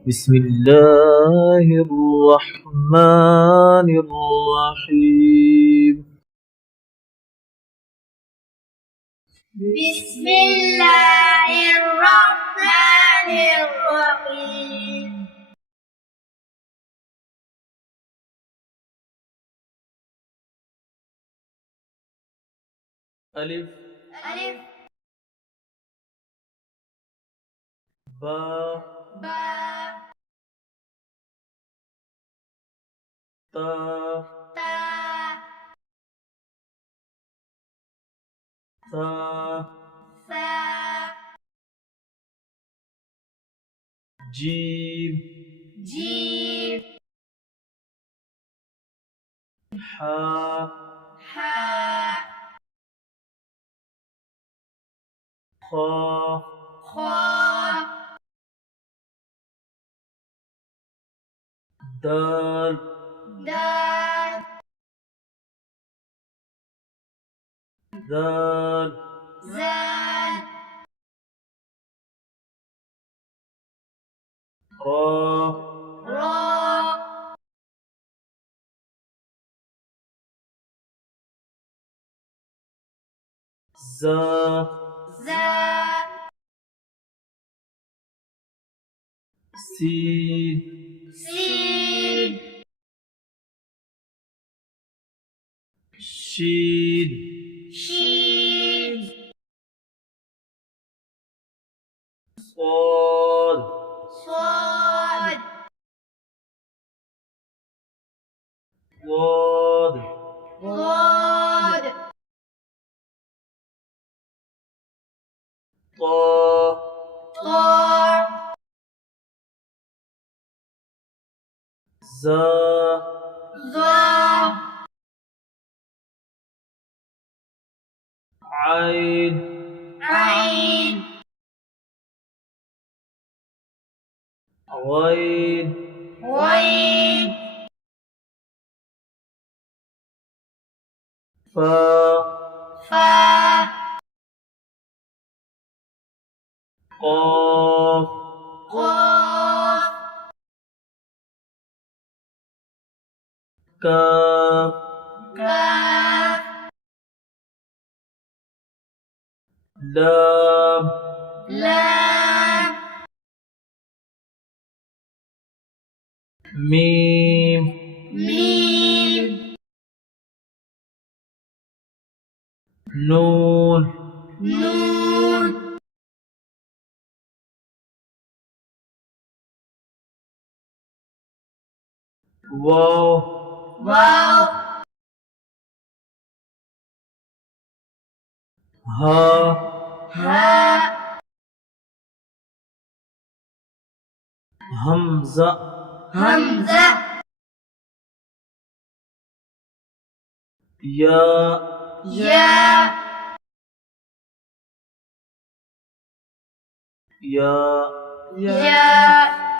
بسم الله الرحمن الرحيم. بسم الله الرحمن الرحيم. ألف ألف با با تا تا ثا ثا جيم جيم حا حا خا خا دال دال ذال زال را را زا زا سين سين شين شين صاد صاد ضاد ضاد طا طا زا ظا عين عين غين غين فا فا قاف قاف كاف كاف لام لام ميم ميم نون نون واو واو ها هاء همزة همزة ياء ياء ياء ياء